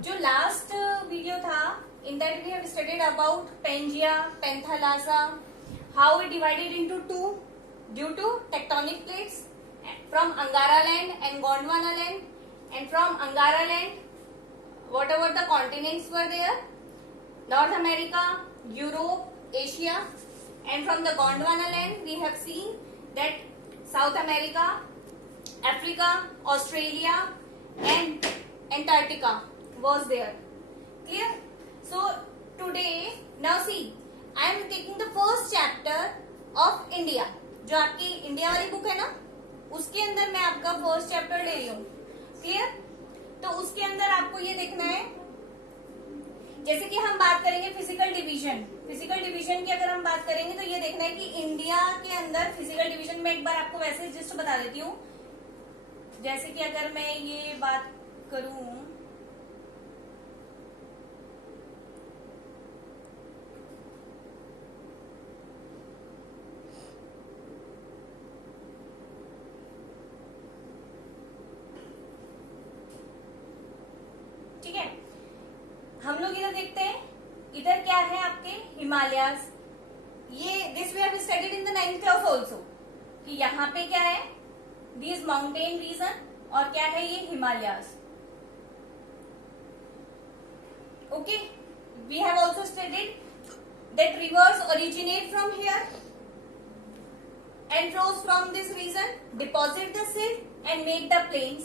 जो last video था, in that we have studied about Pangaea, Panthalassa, how it divided into two due to tectonic plates from Angara land and Gondwana land, and from Angara land whatever the continents were there, North America, Europe, Asia, and from the Gondwana land we have seen that South America, Africa, Australia and Antarctica was there. Clear? So today, now see, I am taking the first chapter of India. जो आपकी India वाली book है ना, उसके अंदर मैं आपका first chapter ले रही हूँ. क्लियर? तो उसके अंदर आपको ये देखना है, जैसे कि हम बात करेंगे फिजिकल डिवीजन. फिजिकल डिवीजन की अगर हम बात करेंगे तो ये देखना है कि इंडिया के अंदर फिजिकल डिवीजन में एक बार आपको वैसे जस्ट बता देती हूँ. जैसे कि अगर मैं ये बात करूं, ठीक है, हम लोग इधर देखते हैं. इधर क्या है आपके हिमालयाज. ये this we have studied in the 9th class also, कि यहाँ पे क्या है, दिस माउंटेन रीजन, और क्या है ये Himalayas. Okay, we have also studied that rivers originate from here and flows from this region, deposit the silt and make the plains.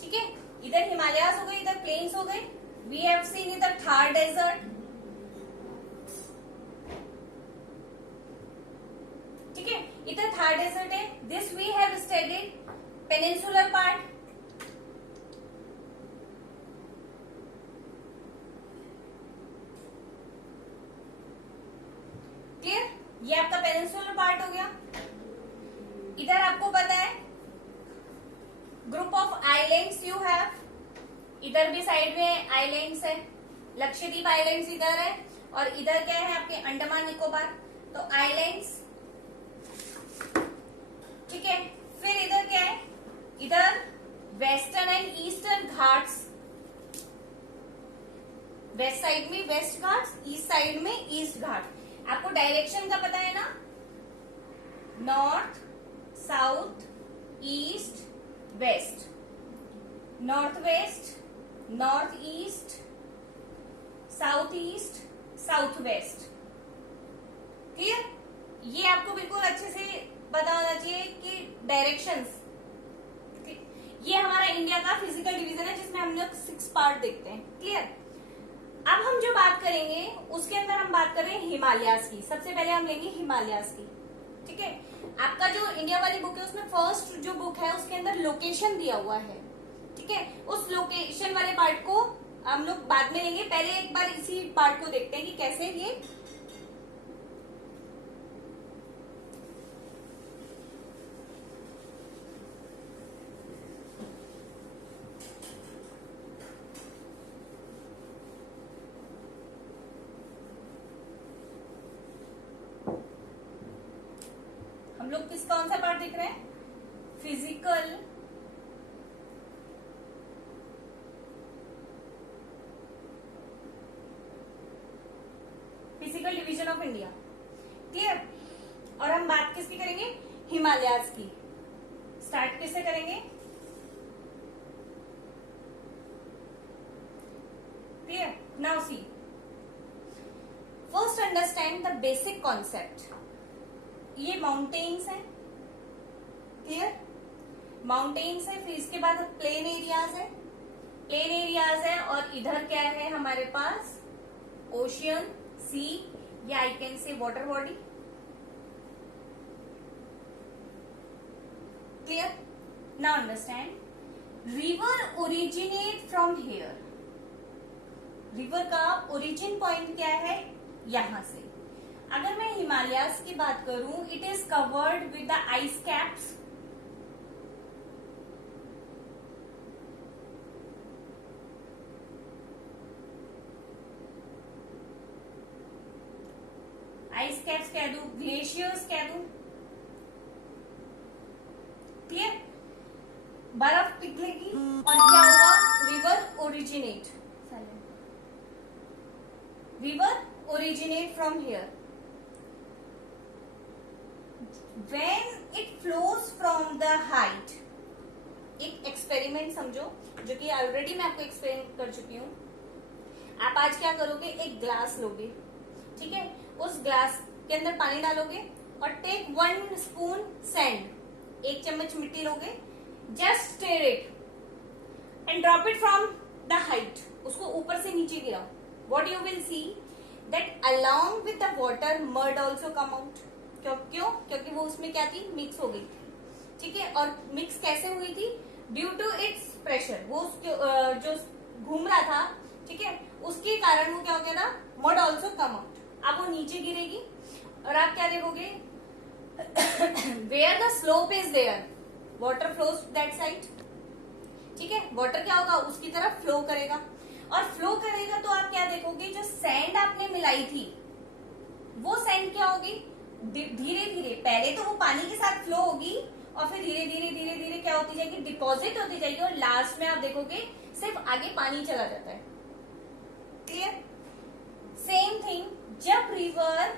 ठीक है, इधर हिमालयाज हो गए, इधर प्लेन्स हो गए. वी हैव सीन इधर थार डेजर्ट. ठीक है, इधर थार डेजर्ट है. This we have studied peninsular part. Clear? ये आपका पेनिनसुलर पार्ट हो गया. इधर आपको पता है group of islands you have. इधर भी साइड में आइलैंड्स है, लक्षद्वीप आइलैंड्स इधर है, और इधर क्या है आपके अंडमान निकोबार. तो आइलैंड्स, ठीक है. फिर इधर क्या है, इधर western and eastern Ghats. West side में वेस्ट घाट्स, ईस्ट साइड में ईस्ट घाट. आपको डायरेक्शन का पता है ना, north, south, east, west. North west, north east, south east, south west. Clear? ये आपको बिल्कुल अच्छे से पता होना चाहिए कि डायरेक्शंस. ये हमारा इंडिया का फिजिकल डिवीजन है जिसमें हम लोग 6 पार्ट देखते हैं. क्लियर? अब हम जो बात करेंगे उसके अंदर हम बात कर रहे हैं हिमालयाज की. सबसे पहले हम लेंगे हिमालयाज की. ठीक है, आपका जो इंडिया वाली बुक है उसमें फर्स्ट जो बुक है उसके अंदर लोकेशन दिया हुआ है. ठीक है, उस लोकेशन वाले पार्ट को हम लोग बाद में लेंगे. पहले एक बार इसी पार्ट को देखते हैं कि कैसे ये हम लोग कौन सा पार्ट देख रहे हैं, physical division of India. Clear? और हम बात किसकी करेंगे, हिमालयाज की. स्टार्ट किससे करेंगे, clear? Now C, first understand the basic concept. ये माउंटेन्स है. क्लियर? माउंटेन्स है. फिर इसके बाद प्लेन एरियाज है. प्लेन एरियाज है, और इधर क्या है हमारे पास, ओशियन, सी, या आई कैन से water body. Clear? Now understand, river originate from here. River का ओरिजिन पॉइंट क्या है, यहां से. अगर मैं हिमालयाज की बात करूं, it is covered with the ice caps. Ice caps कह दूं, ग्लेशियर्स कह दूं. क्लियर? बर्फ पिघलेगी और क्या होगा, originate. River originate from here. When it flows from the height. एक एक्सपेरिमेंट समझो, जो कि ऑलरेडी मैं आपको एक्सप्लेन कर चुकी हूँ. आप आज क्या करोगे, एक ग्लास लोगे, ठीक है, उस ग्लास के अंदर पानी डालोगे और टेक 1 स्पून सैंड, 1 चम्मच मिट्टी लोगे, just stir it and drop it from the height, उसको ऊपर से नीचे गिराओ. What you will see that along with the water mud also come out. क्यों? क्योंकि वो उसमें क्या थी, मिक्स हो गई थी, ठीक है. और मिक्स कैसे हुई थी, ड्यू टू इट्स प्रेशर. वो जो घूम रहा था, ठीक है, उसके कारण वो क्या हो गया था, मड ऑल्सो कम आउट. अब वो नीचे गिरेगी और आप क्या देखोगे, where the slope is there water flows that side, ठीक है. वाटर क्या होगा, उसकी तरफ फ्लो करेगा, और फ्लो करेगा तो आप क्या देखोगे, जो सैंड आपने मिलाई थी वो सैंड क्या होगी, धीरे धीरे, पहले तो वो पानी के साथ फ्लो होगी और फिर धीरे धीरे धीरे धीरे क्या होती जाएगी, डिपॉजिट होती जाएगी, और लास्ट में आप देखोगे सिर्फ आगे पानी चला जाता है. क्लियर. सेम थिंग जब रिवर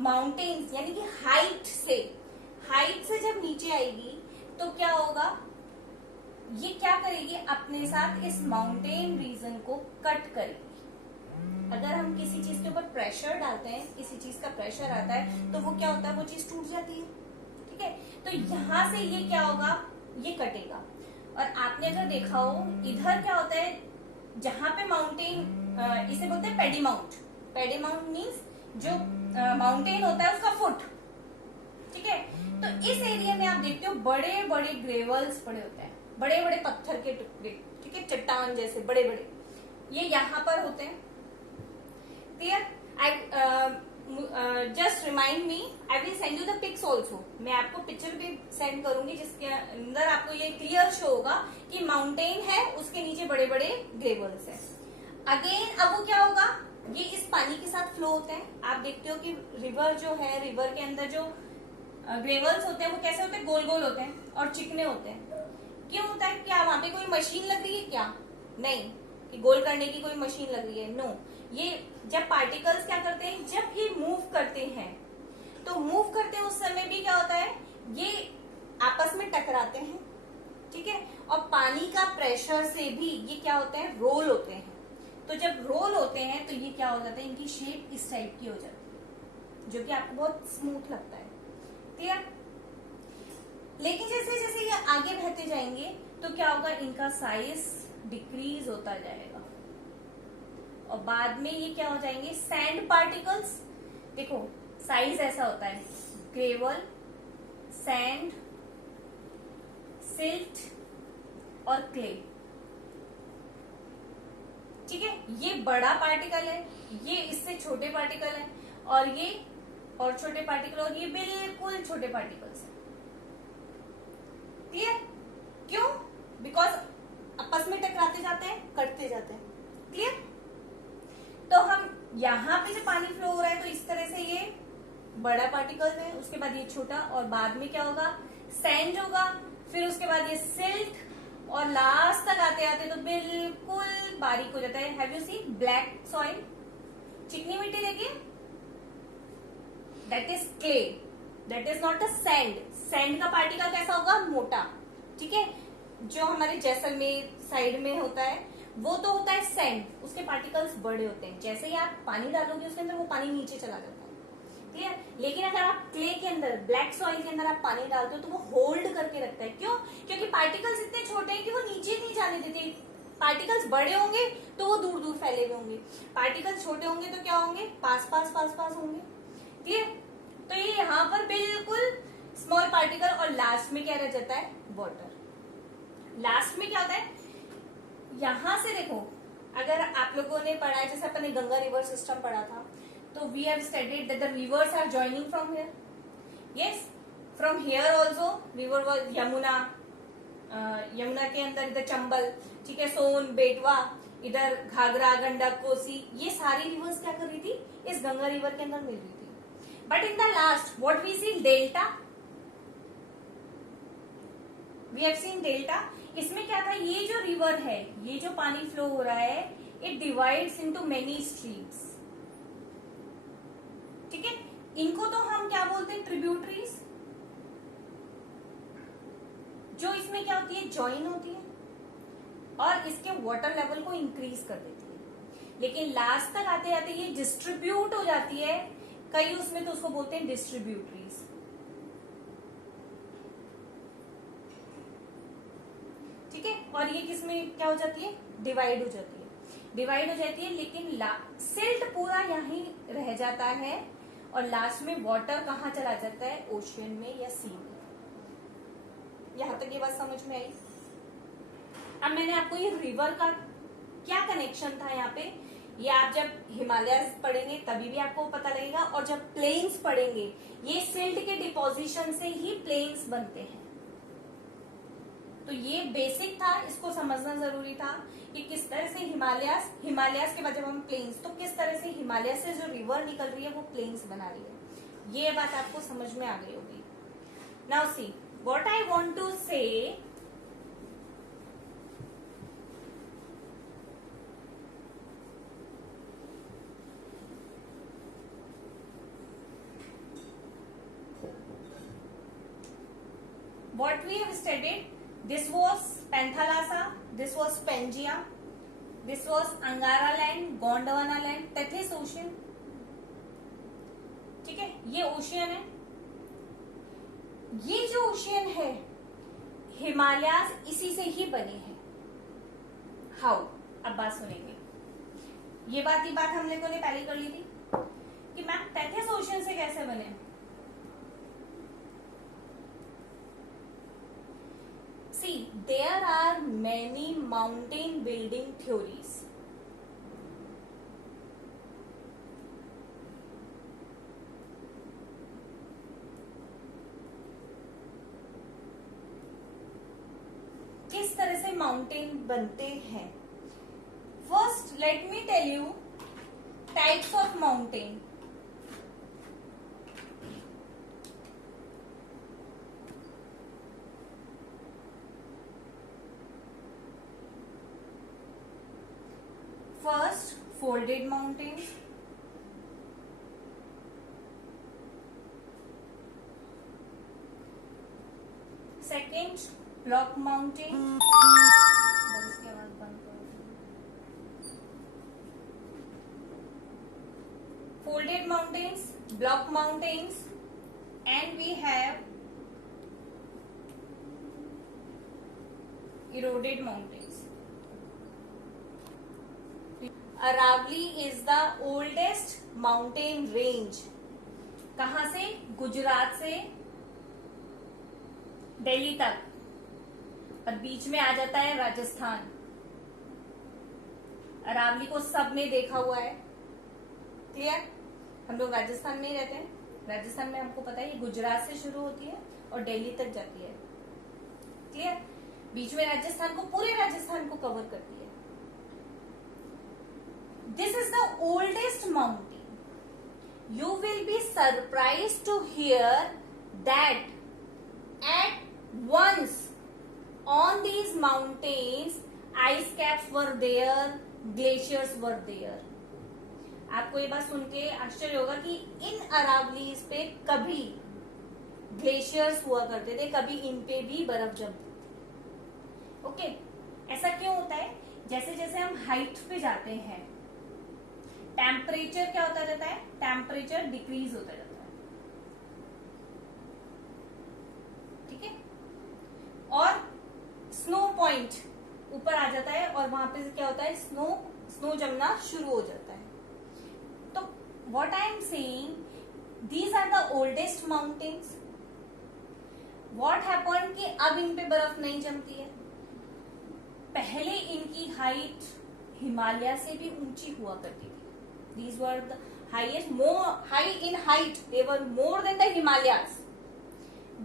माउंटेन्स यानी कि हाइट से जब नीचे आएगी तो क्या होगा, ये क्या करेगी, अपने साथ इस माउंटेन रीजन को कट करेगी. अगर हम किसी चीज के ऊपर प्रेशर डालते हैं, किसी चीज का प्रेशर आता है, तो वो क्या होता है, वो चीज टूट जाती है, ठीक है. तो यहां से ये क्या होगा, ये कटेगा. और आपने अगर देखा हो, इधर क्या होता है, जहां पे माउंटेन, इसे बोलते हैं पेडीमाउंट. पेडीमाउंट मीन्स जो माउंटेन होता है उसका फुट, ठीक है. तो इस एरिया में आप देखते हो बड़े बड़े ग्रेवल्स पड़े होते हैं, बड़े बड़े पत्थर के टुकड़े, ठीक है, चट्टान जैसे बड़े बड़े, ये यहाँ पर होते हैं. Clear. I just remind me, I will send you the pics also. मैं आपको पिक्चर भी सेंड करूंगी जिसके अंदर आपको ये क्लियर शो होगा कि माउंटेन है, उसके नीचे बड़े बड़े ग्रेवल्स है. अगेन अब वो क्या होगा, ये इस पानी के साथ फ्लो होते हैं. आप देखते हो कि रिवर जो है, रिवर के अंदर जो ग्रेवल्स होते हैं वो कैसे होते हैं, गोल गोल होते हैं और चिकने होते हैं. क्यों होता है, क्या वहां पे कोई मशीन लग रही है क्या, नहीं, कि गोल करने की कोई मशीन लग रही है, नो. ये जब पार्टिकल्स क्या करते हैं, जब ये मूव करते हैं, तो मूव करते हैं उस समय भी क्या होता है, ये आपस में टकराते हैं, ठीक है. और पानी का प्रेशर से भी ये क्या होते हैं, रोल होते हैं. तो जब रोल होते हैं तो ये क्या हो जाता है, इनकी शेप इस टाइप की हो जाती है, जो कि आपको बहुत स्मूथ लगता है. क्लियर. लेकिन जैसे जैसे ये आगे बहते जाएंगे तो क्या होगा, इनका साइज डिक्रीज होता जाएगा और बाद में ये क्या हो जाएंगे, सैंड पार्टिकल्स. देखो साइज ऐसा होता है, ग्रेवल, सैंड, सिल्ट और क्ले, ठीक है. ये बड़ा पार्टिकल है, ये इससे छोटे पार्टिकल है, और ये और छोटे पार्टिकल, और ये बिल्कुल छोटे पार्टिकल्स हैं. क्लियर. क्यों, बिकॉज आपस में टकराते जाते हैं, कटते जाते हैं. क्लियर. तो हम यहाँ पे जो पानी फ्लो हो रहा है तो इस तरह से ये बड़ा पार्टिकल है, उसके बाद ये छोटा, और बाद में क्या होगा, सैंड होगा, फिर उसके बाद ये सिल्ट, और लास्ट तक आते आते तो बिल्कुल बारीक हो जाता है. Have you seen black soil, चिकनी मिट्टी देखिए, that is clay, that is not a sand. Sand का पार्टिकल कैसा होगा, मोटा, ठीक है. जो हमारे जैसलमेर साइड में होता है वो तो होता है सैंड, उसके पार्टिकल्स बड़े होते हैं. जैसे ही आप पानी डालोगे उसके अंदर, वो पानी नीचे चला जाता है. क्लियर. लेकिन अगर आप क्ले के अंदर, ब्लैक सॉइल के अंदर आप पानी डालते हो तो वो होल्ड करके रखता है. क्यों, क्योंकि पार्टिकल्स इतने छोटे हैं कि वो नीचे नहीं जाने देते. पार्टिकल्स बड़े होंगे तो वो दूर दूर फैले हुए होंगे, पार्टिकल्स छोटे होंगे तो क्या होंगे, पास पास पास पास होंगे. क्लियर. तो ये यहाँ पर बिल्कुल स्मॉल पार्टिकल, और लास्ट में क्या रह जाता है, वाटर. लास्ट में क्या होता है, यहां से देखो, अगर आप लोगों ने पढ़ा है, जैसे अपन ने गंगा रिवर सिस्टम पढ़ा था, तो we have studied that the rivers are joining from here. Yes, from here also river was Yamuna. Yamuna के अंदर इधर चंबल, ठीक है, सोन, बेटवा, इधर घाघरा, गंडक, कोसी, ये सारी रिवर्स क्या कर रही थी, इस गंगा रिवर के अंदर मिल रही थी. But in the last what we see, delta. We have seen delta. इसमें क्या था, ये जो रिवर है, ये जो पानी फ्लो हो रहा है, it divides into many streams. ठीक है, इनको तो हम क्या बोलते हैं, ट्रिब्यूटरीज, जो इसमें क्या होती है, ज्वाइन होती है और इसके वाटर लेवल को इंक्रीज कर देती है। लेकिन लास्ट तक आते आते ये डिस्ट्रीब्यूट हो जाती है, कई उसमें तो उसको बोलते हैं डिस्ट्रीब्यूटरीज। ठीक है, और ये किसमें क्या हो जाती है, डिवाइड हो जाती है, डिवाइड हो जाती है। लेकिन सिल्ट पूरा यहीं रह जाता है और लास्ट में वाटर कहाँ चला जाता है, ओशियन में या सी में। यहां तक ये बात समझ में आई। अब मैंने आपको ये रिवर का क्या कनेक्शन था यहाँ पे, ये आप जब हिमालय पढ़ेंगे तभी भी आपको पता लगेगा, और जब प्लेन्स पढ़ेंगे, ये सिल्ट के डिपोजिशन से ही प्लेन्स बनते हैं। तो ये बेसिक था, इसको समझना जरूरी था कि किस तरह से हिमालयास के बाद जब हम प्लेन्स, तो किस तरह से हिमालय से जो रिवर निकल रही है वो प्लेन्स बना रही है। ये बात आपको समझ में आ गई होगी। Now see what I want to say, what we have studied, this was Panthalassa, this was Pangaea, this was Angara land, Gondwana land, Tethys ocean। ठीक है, ये ओशियन है, ये जो ओशियन है हिमालयास इसी से ही बने हैं। हाउ, अब बात सुनेंगे। ये बात हम लोगों ने पहले कर ली थी कि मैम टेथस ओशियन से कैसे बने। See, there are many mountain building theories. किस तरह से माउंटेन बनते हैं। First let me tell you types of mountain. First, folded mountains. Second, block mountain. Folded mountains, block mountains, and we have eroded mountains. Aravalli is the oldest mountain range. कहां से, गुजरात से दिल्ली तक, और बीच में आ जाता है राजस्थान। अरावली को सबने देखा हुआ है, क्लियर। हम लोग राजस्थान में ही रहते हैं, राजस्थान में हमको पता है ये गुजरात से शुरू होती है और दिल्ली तक जाती है, क्लियर। बीच में राजस्थान को, पूरे राजस्थान को कवर करती है। This is the oldest mountain. You will be surprised to hear that at once on these mountains ice caps were there, glaciers were there. आपको ये बात सुन के आश्चर्य होगा कि इन अरावलीज पे कभी ग्लेशियर्स हुआ करते थे, कभी इन पे भी बर्फ जमती थी। ओके, ऐसा क्यों होता है, जैसे जैसे हम हाइट पे जाते हैं टेम्परेचर क्या होता जाता है, टेम्परेचर डिक्रीज होता जाता है। ठीक है, और स्नो पॉइंट ऊपर आ जाता है और वहां पे क्या होता है, स्नो जमना शुरू हो जाता है। तो what I am saying, these are the oldest mountains. What happen कि अब इन पे बर्फ नहीं जमती है, पहले इनकी हाइट हिमालय से भी ऊंची हुआ करती थी। These were the highest, more high in height. They were more than the Himalayas.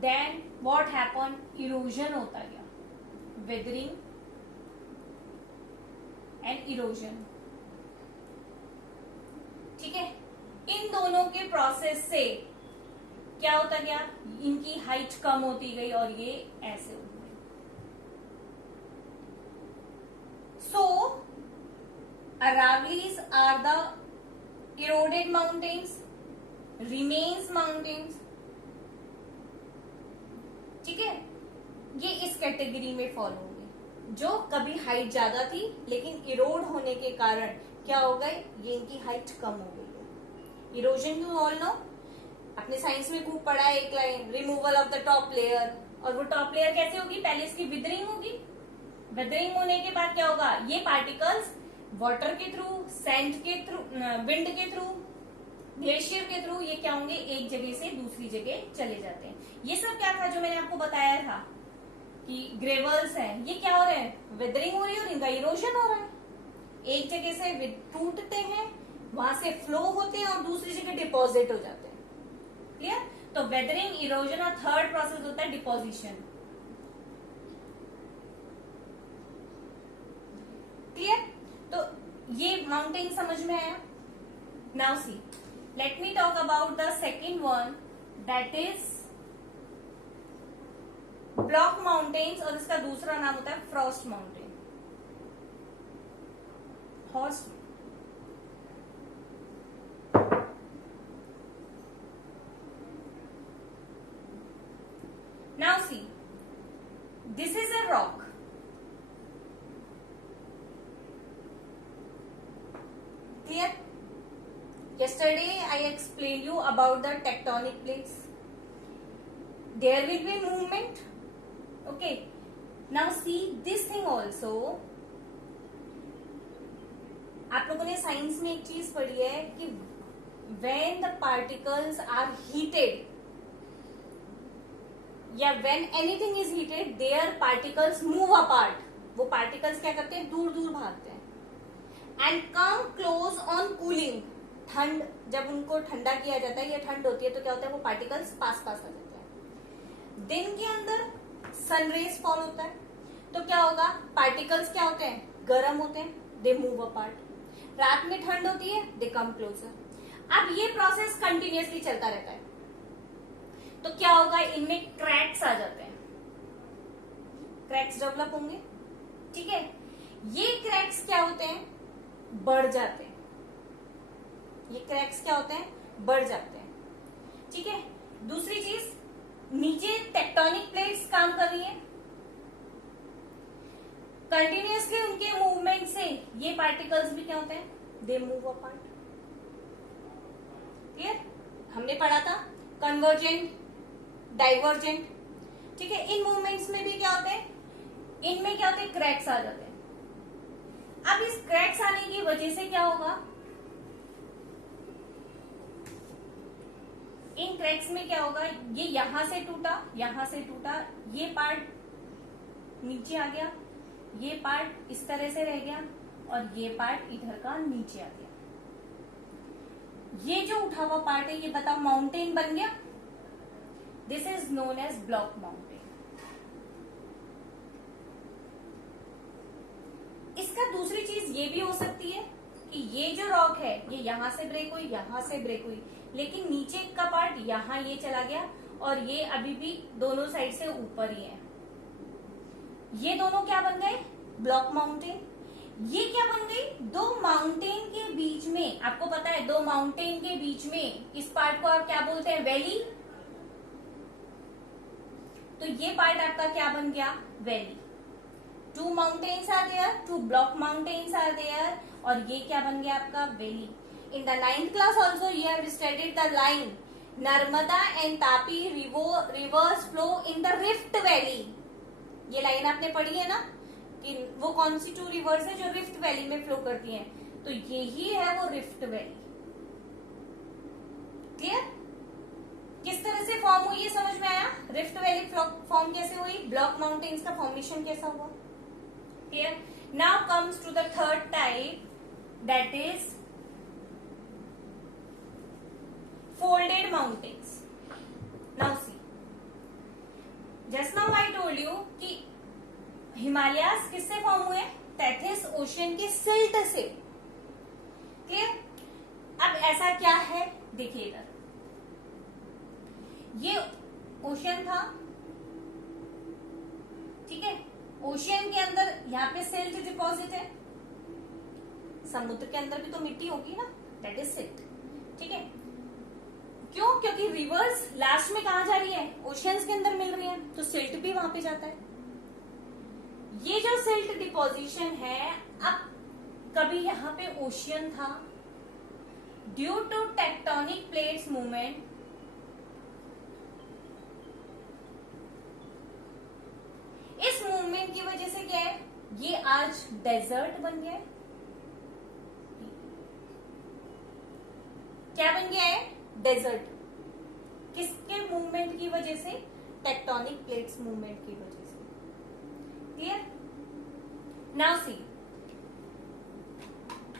Then what happened? Erosion होता गया, weathering and erosion. ठीक है, इन दोनों के प्रोसेस से क्या होता गया, इनकी हाइट कम होती गई और ये ऐसे हो गई। Aravallis are the eroded mountains, remains mountains. ठीक है, ये इस कैटेगरी में फॉलो होंगे, जो कभी हाइट ज्यादा थी लेकिन इरोड होने के कारण क्या हो गए, ये इनकी हाइट कम हो गई है. इरोजन यू ऑल नो, अपने साइंस में खूब पढ़ा है एक line, removal of the top layer. और वो टॉप लेयर कैसे होगी, पहले इसकी विदरिंग होगी. विदरिंग होने के बाद क्या होगा, ये पार्टिकल्स वाटर के थ्रू, सैंड के थ्रू, विंड के थ्रू, ग्लेशियर के थ्रू, ये क्या होंगे, एक जगह से दूसरी जगह चले जाते हैं. ये सब क्या था जो मैंने आपको बताया था कि ग्रेवल्स हैं, ये क्या हो रहे हैं, वेदरिंग हो रही है और इनका इरोजन हो रहा है. एक जगह से टूटते हैं, वहां से फ्लो होते हैं और दूसरी जगह डिपॉजिट हो जाते हैं. क्लियर. तो वेदरिंग, इरोजन और थर्ड प्रोसेस होता है डिपोजिशन. क्लियर. तो ये माउंटेन समझ में आया. Now see, let me talk about the second one, that is block mountains, और इसका दूसरा नाम होता है Frost mountain. Horse. Now see, this is a rock. Clear? Yesterday I explained you about the tectonic plates. There will be movement. Okay. Now see this thing also. आप लोगों ने science में एक चीज पढ़ी है कि when the particles are heated, या when anything is heated, their particles move apart. वो particles क्या करते हैं, दूर दूर भागते हैं. And come close on cooling. ठंड, जब उनको ठंडा किया जाता है या ठंड होती है तो क्या होता है, वो पार्टिकल्स पास पास आ जाते हैं. दिन के अंदर सनरेज फॉल होता है तो क्या होगा, पार्टिकल्स क्या होते हैं, गर्म होते हैं, दे मूव अपार्ट. रात में ठंड होती है, दे कम क्लोजर. अब ये प्रोसेस कंटिन्यूअसली चलता रहता है तो क्या होगा, इनमें क्रैक्स आ जाते हैं, क्रैक्स डेवलप होंगे. ठीक है. ये क्रैक्स क्या होते हैं, बढ़ जाते हैं. ये क्रैक्स क्या होते हैं, बढ़ जाते हैं. ठीक है. दूसरी चीज, नीचे टेक्टोनिक प्लेट्स काम कर रही है, कंटिन्यूअसली उनके मूवमेंट से ये पार्टिकल्स भी क्या होते हैं, दे मूव अपार्ट. क्लियर. हमने पढ़ा था कन्वर्जेंट, डाइवर्जेंट. ठीक है. इन मूवमेंट्स में भी क्या होते हैं, इनमें क्या होते हैं, क्रैक्स आ जाते हैं. अब इस क्रैक्स आने की वजह से क्या होगा, इन क्रैक्स में क्या होगा, ये यहां से टूटा, यहां से टूटा, ये पार्ट नीचे आ गया, ये पार्ट इस तरह से रह गया और ये पार्ट इधर का नीचे आ गया. ये जो उठा हुआ पार्ट है, ये बताओ माउंटेन बन गया. This is known as block mountain. इसका दूसरी चीज ये भी हो सकती है कि ये जो रॉक है ये यहां से ब्रेक हुई, यहां से ब्रेक हुई, लेकिन नीचे का पार्ट यहां ये चला गया और ये अभी भी दोनों साइड से ऊपर ही है. ये दोनों क्या बन गए, ब्लॉक माउंटेन. ये क्या बन गई, दो माउंटेन के बीच में. आपको पता है दो माउंटेन के बीच में इस पार्ट को आप क्या बोलते हैं, वैली. तो ये पार्ट आपका क्या बन गया, valley. Two mountains are there, two block mountains are there, और ये क्या बन गया आपका, valley. In the 9th class also you have studied the line Narmada and Tapi rivers flow in the rift valley. ये लाइन आपने पढ़ी है ना, कि वो कौन सी टू रिवर्स है जो रिफ्ट वैली में फ्लो करती हैं, तो यही है वो रिफ्ट वैली. क्लियर. किस तरह से फॉर्म हुई ये समझ में आया, रिफ्ट वैली फॉर्म कैसे हुई, ब्लॉक माउंटेन्स का फॉर्मेशन कैसा हुआ. Clear. Now comes to the third type, that is folded mountains. Now see, just now I told you कि हिमालयास किससे फॉर्म हुए, टेथिस ओशियन के सिल्ट से. क्लियर. अब ऐसा क्या है, देखिए इधर ये ओशियन था. ठीक है. ओशियन के अंदर यहाँ पे सिल्ट डिपॉजिट है. समुद्र के अंदर भी तो मिट्टी होगी ना, दैट इज सिल्ट। ठीक है, क्यों? क्योंकि रिवर्स लास्ट में कहा जा रही है, ओशियंस के अंदर मिल रही है, तो सिल्ट भी वहां पे जाता है। ये जो सिल्ट डिपोजिशन है, अब कभी यहाँ पे ओशियन था, due to tectonic plates movement इस मूवमेंट की वजह से क्या है, ये आज डेजर्ट बन गया है। क्या बन गया है? डेजर्ट। किसके मूवमेंट की वजह से? टेक्टोनिक प्लेट्स मूवमेंट की वजह से। Clear? Now see,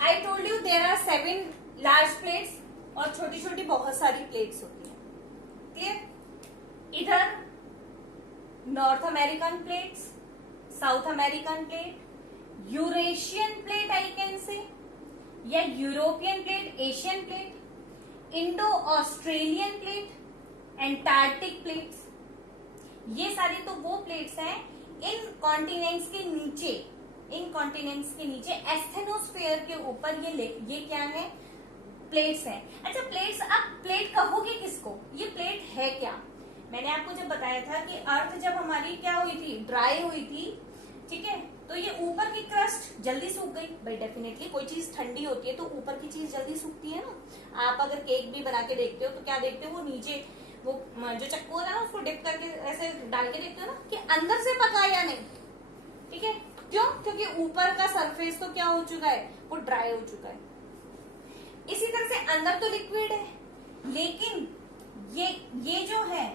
I told you there are 7 large plates और छोटी छोटी बहुत सारी प्लेट्स होती है। क्लियर? इधर North American plates, South American plate, Eurasian plate I can say, या European plate, Asian plate, Indo Australian plate, Antarctic plates. ये सारी तो वो प्लेट्स हैं इन कॉन्टिनेंट्स के नीचे, इन कॉन्टिनेंट्स के नीचे एस्थेनोस्फेयर के ऊपर ये क्या है? प्लेट्स हैं। अच्छा, प्लेट्स, अब प्लेट कहोगे किसको? ये प्लेट है क्या? मैंने आपको जब बताया था कि अर्थ जब हमारी क्या हुई थी, ड्राई हुई थी, ठीक है, तो ये ऊपर की क्रस्ट जल्दी सूख गई। भाई डेफिनेटली कोई चीज ठंडी होती है तो ऊपर की चीज जल्दी सूखती है ना। आप अगर केक भी बना के देखते हो तो क्या देखते हो, वो नीचे वो जो चक्कू होता है ना, उसको डिप करके ऐसे डाल के देखते हो ना कि अंदर से पका या नहीं। ठीक है, क्यों? क्योंकि ऊपर का सरफेस तो क्या हो चुका है, वो ड्राई हो चुका है। इसी तरह से अंदर तो लिक्विड है, लेकिन ये जो है,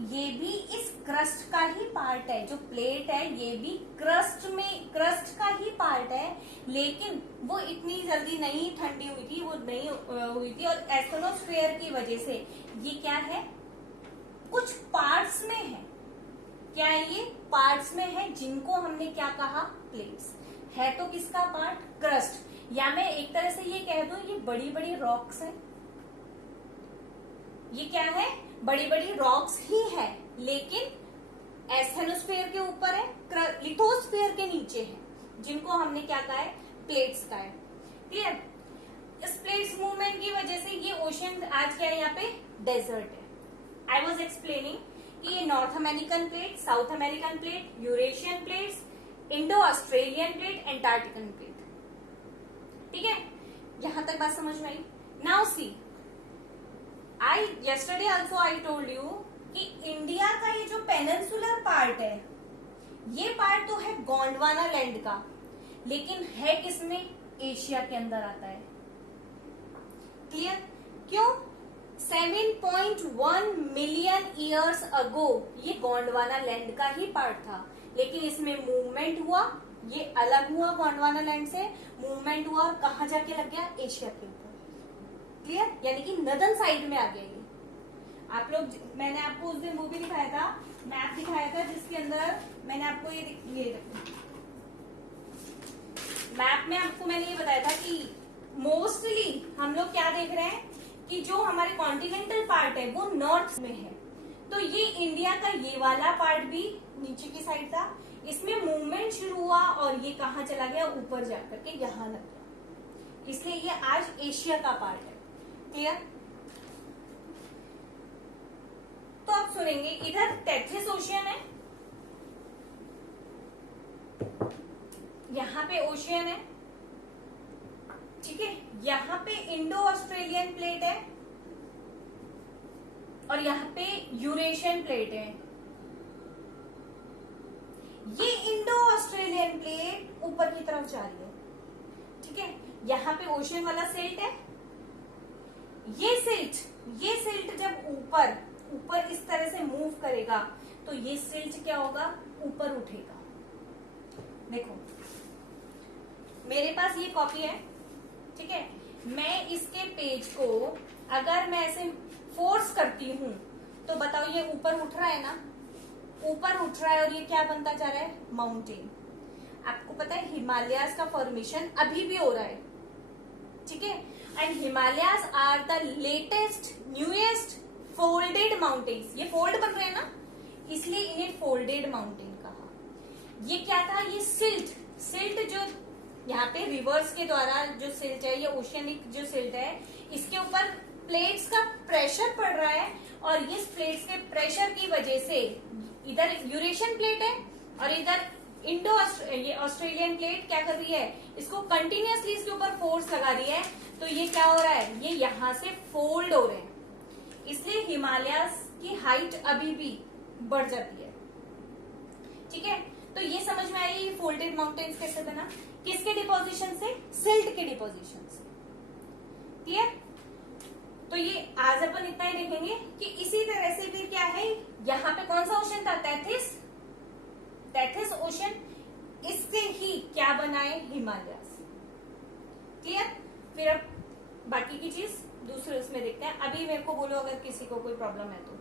ये भी इस क्रस्ट का ही पार्ट है। जो प्लेट है ये भी क्रस्ट का ही पार्ट है, लेकिन वो इतनी जल्दी नहीं ठंडी हुई थी, वो नहीं हुई थी। और एस्थेनोस्फेयर की वजह से ये क्या है, कुछ पार्ट्स में है। क्या है ये? पार्ट्स में है, जिनको हमने क्या कहा, प्लेट्स। है तो किसका पार्ट? क्रस्ट। या मैं एक तरह से ये कह दूं, ये बड़ी बड़ी रॉक्स है। ये क्या है? बड़ी बड़ी रॉक्स ही है, लेकिन एस्थेनोस्फेयर के ऊपर है, लिथोस्फेयर के नीचे है, जिनको हमने क्या कहा है, प्लेट्स का है। क्लियर? इस प्लेट्स मूवमेंट की वजह से ये ओशियन आज क्या है, यहाँ पे डेजर्ट है। आई वॉज एक्सप्लेनिंग कि ये North American plate, South American plate, Eurasian plates, Indo Australian plate, Antarctican plate. ठीक है, यहां तक बात समझ में आई? Now see, yesterday also I told you कि इंडिया का ये जो पेनिनसुलर पार्ट है, ये पार्ट तो है गोंडवाना लैंड का, लेकिन है किसमें? एशिया के अंदर आता है। क्लियर? क्यों? 7.1 मिलियन ईयर्स अगो ये गोंडवाना लैंड का ही पार्ट था, लेकिन इसमें मूवमेंट हुआ, ये अलग हुआ गोंडवाना लैंड से, मूवमेंट हुआ और कहां जाके लग गया? एशिया के ऊपर। क्लियर? यानी कि नदन साइड में आ गया ये। आप लोग, मैंने आपको उस दिन वो भी दिखाया था, मैप दिखाया था, जिसके अंदर मैंने आपको ये मैप में आपको मैंने ये बताया था कि मोस्टली हम लोग क्या देख रहे हैं कि जो हमारे कॉन्टिनेंटल पार्ट है वो नॉर्थ में है। तो ये इंडिया का ये वाला पार्ट भी नीचे की साइड था, इसमें मूवमेंट शुरू हुआ और ये कहाँ चला गया? ऊपर जाकर के यहाँ लग गया, इसलिए ये आज एशिया का पार्ट है। क्लियर? तो आप सुनेंगे, इधर टेथ्रिस ओशियन है, यहां पे ओशियन है, ठीक है, यहां पे इंडो ऑस्ट्रेलियन प्लेट है और यहां पे यूरेशियन प्लेट है। ये इंडो ऑस्ट्रेलियन प्लेट ऊपर की तरफ जा रही है, ठीक है, यहां पे ओशियन वाला सिल्ट है। ये सिल्ट जब ऊपर इस तरह से मूव करेगा तो ये सिल्ट क्या होगा? ऊपर उठेगा। देखो मेरे पास ये कॉपी है, ठीक है, मैं इसके पेज को अगर मैं ऐसे फोर्स करती हूं तो बताओ ये ऊपर उठ रहा है ना, ऊपर उठ रहा है और ये क्या बनता जा रहा है? माउंटेन। आपको पता है हिमालयाज का फॉर्मेशन अभी भी हो रहा है, ठीक है, and Himalayas are the latest newest folded mountains. ये फोल्ड बन रहे हैं ना, इसलिए इन्हें फोल्डेड माउंटेन कहा। ये क्या था? ये सिल्ट जो यहाँ पे रिवर्स के द्वारा जो सिल्ट है, ये ओशियनिक जो सिल्ट है, इसके ऊपर प्लेट्स का प्रेशर पड़ रहा है और इस प्लेट्स के प्रेशर की वजह से इधर यूरेशियन प्लेट है और इधर ये ऑस्ट्रेलियन प्लेट क्या कर रही है, इसको कंटिन्यूअसली इसके ऊपर फोर्स लगा रही है। तो ये क्या हो रहा है, ये यहां से फोल्ड हो रहे हैं, इसलिए हिमालयाज की हाइट अभी भी बढ़ जाती है। ठीक है, तो ये समझ में आई फोल्डेड माउंटेन्स कैसे बना, किसके डिपोजिशन से, सिल्ट के डिपोजिशन से। क्लियर? तो ये आज अपन इतना ही देखेंगे कि इसी तरह से फिर क्या है, यहाँ पे कौन सा ओशन था, तैथिस ओशन, इससे ही क्या बनाए, हिमालयस। क्लियर? फिर अब बाकी की चीज दूसरे उसमें देखते हैं। अभी मेरे को बोलो अगर किसी को कोई प्रॉब्लम है तो।